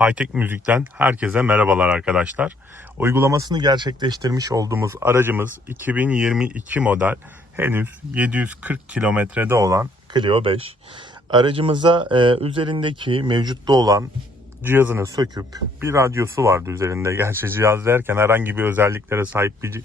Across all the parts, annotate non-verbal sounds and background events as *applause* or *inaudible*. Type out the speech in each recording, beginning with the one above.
Hightech Müzik'ten herkese merhabalar arkadaşlar. Uygulamasını gerçekleştirmiş olduğumuz aracımız 2022 model henüz 740 kilometrede olan Clio 5. Aracımıza e, üzerindeki mevcutta olan cihazını söküp bir radyosu vardı üzerinde. Gerçi cihaz derken herhangi bir özelliklere sahip bir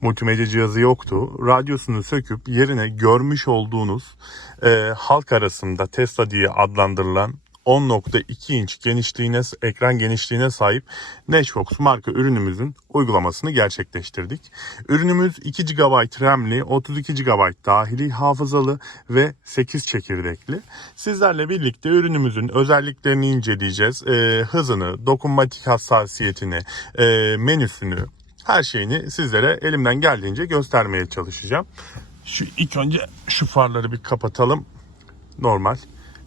multimedya cihazı yoktu. Radyosunu söküp yerine görmüş olduğunuz e, halk arasında Tesla diye adlandırılan 10.2 inç genişliğine, ekran genişliğine sahip Nashbox marka ürünümüzün uygulamasını gerçekleştirdik. Ürünümüz 2 GB RAM'li, 32 GB dahili hafızalı ve 8 çekirdekli. Sizlerle birlikte ürünümüzün özelliklerini inceleyeceğiz. E, hızını, dokunmatik hassasiyetini, e, menüsünü, her şeyini sizlere elimden geldiğince göstermeye çalışacağım. Şu ilk önce şu farları bir kapatalım. Normal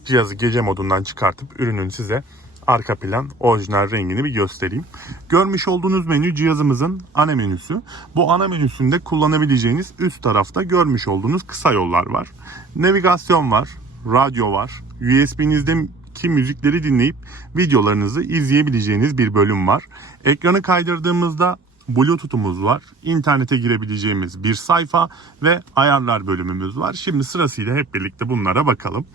cihazı gece modundan çıkartıp ürünün size arka plan orijinal rengini bir göstereyim. Görmüş olduğunuz menü cihazımızın ana menüsü. Bu ana menüsünde kullanabileceğiniz üst tarafta görmüş olduğunuz kısa yollar var. Navigasyon var, radyo var, USB'nizdeki müzikleri dinleyip videolarınızı izleyebileceğiniz bir bölüm var. Ekranı kaydırdığımızda Bluetooth'umuz var. İnternete girebileceğimiz bir sayfa ve ayarlar bölümümüz var. Şimdi sırasıyla hep birlikte bunlara bakalım.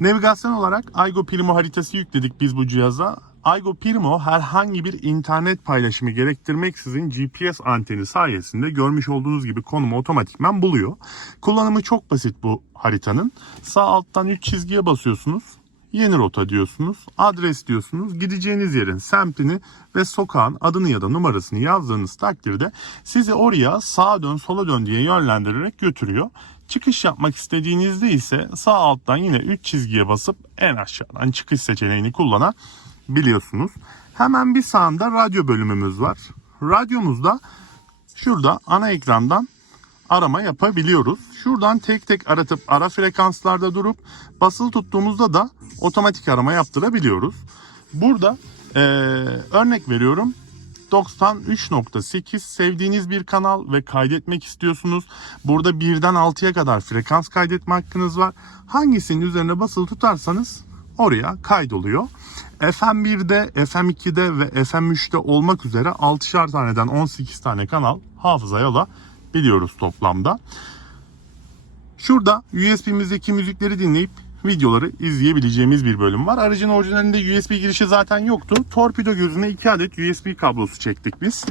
Navigasyon olarak Aygo Primo haritası yükledik biz bu cihaza. Aygo Primo herhangi bir internet paylaşımı gerektirmeksizin GPS anteni sayesinde görmüş olduğunuz gibi konumu otomatikman buluyor. Kullanımı çok basit bu haritanın. Sağ alttan 3 çizgiye basıyorsunuz. Yeni rota diyorsunuz, adres diyorsunuz, gideceğiniz yerin semtini ve sokağın adını ya da numarasını yazdığınız takdirde sizi oraya sağa dön sola dön diye yönlendirerek götürüyor. Çıkış yapmak istediğinizde ise sağ alttan yine 3 çizgiye basıp en aşağıdan çıkış seçeneğini kullanabiliyorsunuz. Hemen bir sağında radyo bölümümüz var. Radyomuzda şurada ana ekrandan arama yapabiliyoruz. Şuradan tek tek aratıp ara frekanslarda durup basılı tuttuğumuzda da otomatik arama yaptırabiliyoruz. Burada eee, örnek veriyorum 93.8 sevdiğiniz bir kanal ve kaydetmek istiyorsunuz. Burada birden 6'ya kadar frekans kaydetme hakkınız var. Hangisinin üzerine basılı tutarsanız oraya kaydoluyor. FM1'de, FM2'de ve FM3'te olmak üzere 6'şar taneden 18 tane kanal hafızaya alabiliyoruz toplamda. Şurada USB'mizdeki müzikleri dinleyip videoları izleyebileceğimiz bir bölüm var. Aracın orijinalinde USB girişi zaten yoktu. Torpido gözüne 2 adet USB kablosu çektik biz.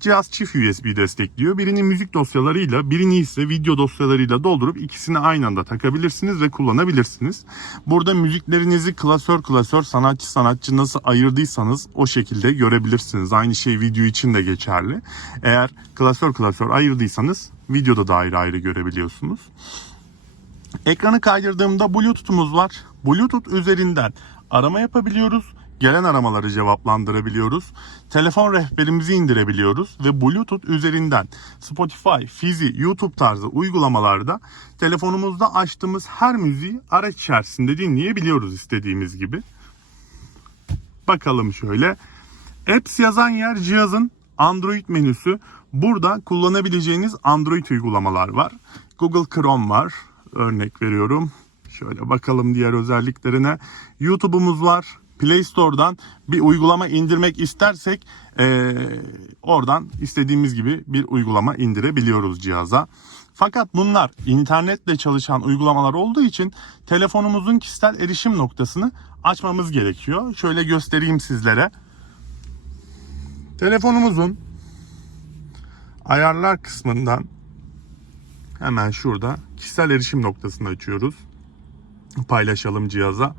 Cihaz çift USB destekliyor. Birini müzik dosyalarıyla, birini ise video dosyalarıyla doldurup ikisini aynı anda takabilirsiniz ve kullanabilirsiniz. Burada müziklerinizi klasör klasör sanatçı sanatçı nasıl ayırdıysanız o şekilde görebilirsiniz. Aynı şey video için de geçerli. Eğer klasör klasör ayırdıysanız videoda da ayrı ayrı görebiliyorsunuz. Ekranı kaydırdığımda Bluetooth'umuz var. Bluetooth üzerinden arama yapabiliyoruz. Gelen aramaları cevaplandırabiliyoruz. Telefon rehberimizi indirebiliyoruz ve Bluetooth üzerinden Spotify, Fizi, YouTube tarzı uygulamalarda telefonumuzda açtığımız her müziği araç içerisinde dinleyebiliyoruz istediğimiz gibi. Bakalım şöyle. Apps yazan yer cihazın Android menüsü. Burada kullanabileceğiniz Android uygulamalar var. Google Chrome var. Örnek veriyorum. Şöyle bakalım diğer özelliklerine. YouTube'umuz var. Play Store'dan bir uygulama indirmek istersek eee, oradan istediğimiz gibi bir uygulama indirebiliyoruz cihaza. Fakat bunlar internetle çalışan uygulamalar olduğu için telefonumuzun kişisel erişim noktasını açmamız gerekiyor. Şöyle göstereyim sizlere. Telefonumuzun ayarlar kısmından hemen şurada kişisel erişim noktasını açıyoruz. Paylaşalım cihaza.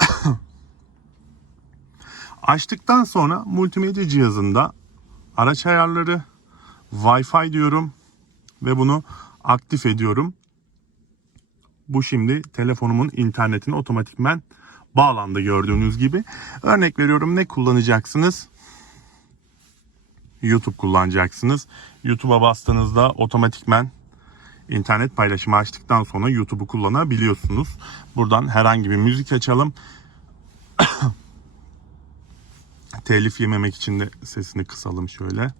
*coughs* Açtıktan sonra multimedya cihazında araç ayarları, Wi-Fi diyorum ve bunu aktif ediyorum. Bu şimdi telefonumun internetine otomatikmen bağlandı gördüğünüz gibi. Örnek veriyorum ne kullanacaksınız? YouTube kullanacaksınız. YouTube'a bastığınızda otomatikmen internet paylaşımı açtıktan sonra YouTube'u kullanabiliyorsunuz. Buradan herhangi bir müzik açalım. *coughs* Telif yememek için de sesini kısalım şöyle.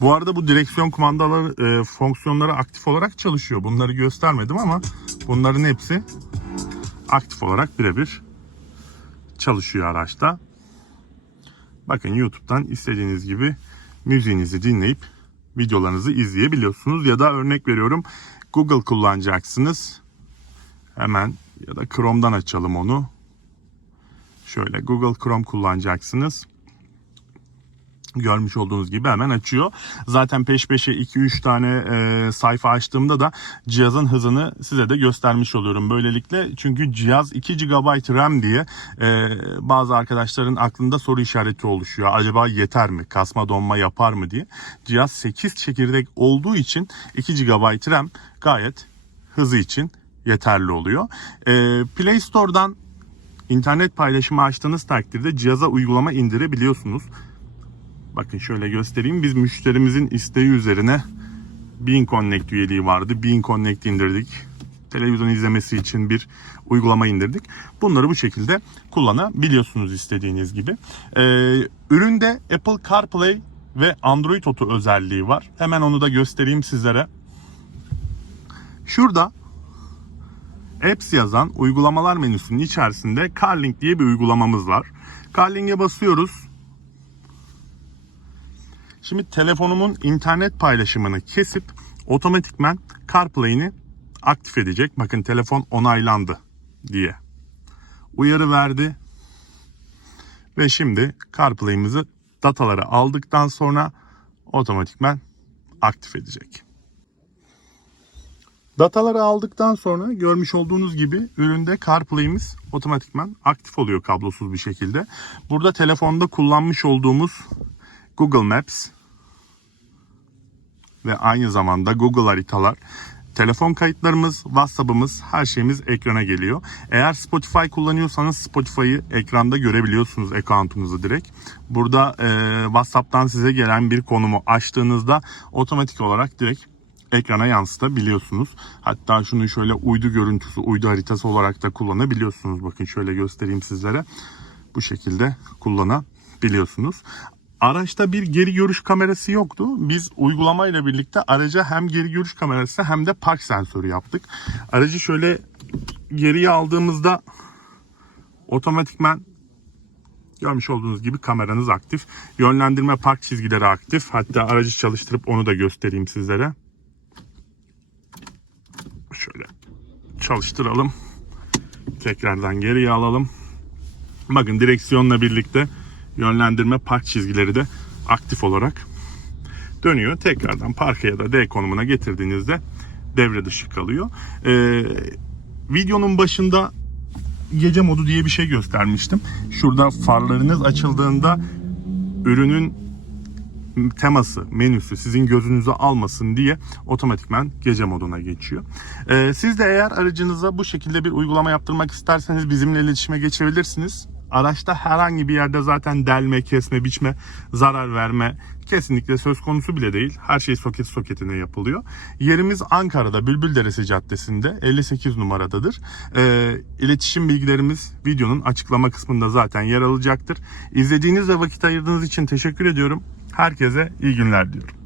Bu arada bu direksiyon kumandaları e, fonksiyonları aktif olarak çalışıyor. Bunları göstermedim ama bunların hepsi aktif olarak birebir çalışıyor araçta. Bakın YouTube'dan istediğiniz gibi müziğinizi dinleyip videolarınızı izleyebiliyorsunuz. Ya da örnek veriyorum Google kullanacaksınız. Hemen ya da Chrome'dan açalım onu. Şöyle Google Chrome kullanacaksınız. Görmüş olduğunuz gibi hemen açıyor. Zaten peş peşe 2-3 tane e, sayfa açtığımda da cihazın hızını size de göstermiş oluyorum. Böylelikle çünkü cihaz 2 GB RAM diye e, bazı arkadaşların aklında soru işareti oluşuyor. Acaba yeter mi? Kasma donma yapar mı diye. Cihaz 8 çekirdek olduğu için 2 GB RAM gayet hızı için yeterli oluyor. E, Play Store'dan internet paylaşımı açtığınız takdirde cihaza uygulama indirebiliyorsunuz. Bakın şöyle göstereyim. Biz müşterimizin isteği üzerine Bean Connect üyeliği vardı. Bean Connect indirdik. Televizyon izlemesi için bir uygulama indirdik. Bunları bu şekilde kullanabiliyorsunuz istediğiniz gibi. Ee, üründe Apple CarPlay ve Android Auto özelliği var. Hemen onu da göstereyim sizlere. Şurada Apps yazan uygulamalar menüsünün içerisinde CarLink diye bir uygulamamız var. CarLink'e basıyoruz. Şimdi telefonumun internet paylaşımını kesip otomatikmen CarPlay'ini aktif edecek. Bakın telefon onaylandı diye. Uyarı verdi. Ve şimdi CarPlay'imizi dataları aldıktan sonra otomatikmen aktif edecek. Dataları aldıktan sonra görmüş olduğunuz gibi üründe CarPlay'imiz otomatikman aktif oluyor kablosuz bir şekilde. Burada telefonda kullanmış olduğumuz Google Maps ve aynı zamanda Google haritalar, telefon kayıtlarımız, WhatsApp'ımız, her şeyimiz ekrana geliyor. Eğer Spotify kullanıyorsanız Spotify'ı ekranda görebiliyorsunuz account'unuzu direkt. Burada e, WhatsApp'tan size gelen bir konumu açtığınızda otomatik olarak direkt ekrana yansıtabiliyorsunuz. Hatta şunu şöyle uydu görüntüsü, uydu haritası olarak da kullanabiliyorsunuz. Bakın şöyle göstereyim sizlere. Bu şekilde kullanabiliyorsunuz. Araçta bir geri görüş kamerası yoktu. Biz uygulamayla birlikte araca hem geri görüş kamerası hem de park sensörü yaptık. Aracı şöyle geriye aldığımızda otomatikman görmüş olduğunuz gibi kameranız aktif. Yönlendirme park çizgileri aktif. Hatta aracı çalıştırıp onu da göstereyim sizlere. Şöyle çalıştıralım. Tekrardan geriye alalım. Bakın direksiyonla birlikte yönlendirme park çizgileri de aktif olarak dönüyor. Tekrardan parka ya da D konumuna getirdiğinizde devre dışı kalıyor. Ee, videonun başında gece modu diye bir şey göstermiştim. Şurada farlarınız açıldığında ürünün teması, menüsü sizin gözünüzü almasın diye otomatikman gece moduna geçiyor. Ee, siz de eğer aracınıza bu şekilde bir uygulama yaptırmak isterseniz bizimle iletişime geçebilirsiniz. Araçta herhangi bir yerde zaten delme, kesme, biçme, zarar verme kesinlikle söz konusu bile değil. Her şey soket soketine yapılıyor. Yerimiz Ankara'da Bülbülderesi Caddesi'nde 58 numaradadır. Ee, iletişim bilgilerimiz videonun açıklama kısmında zaten yer alacaktır. İzlediğiniz ve vakit ayırdığınız için teşekkür ediyorum. Herkese iyi günler diliyorum.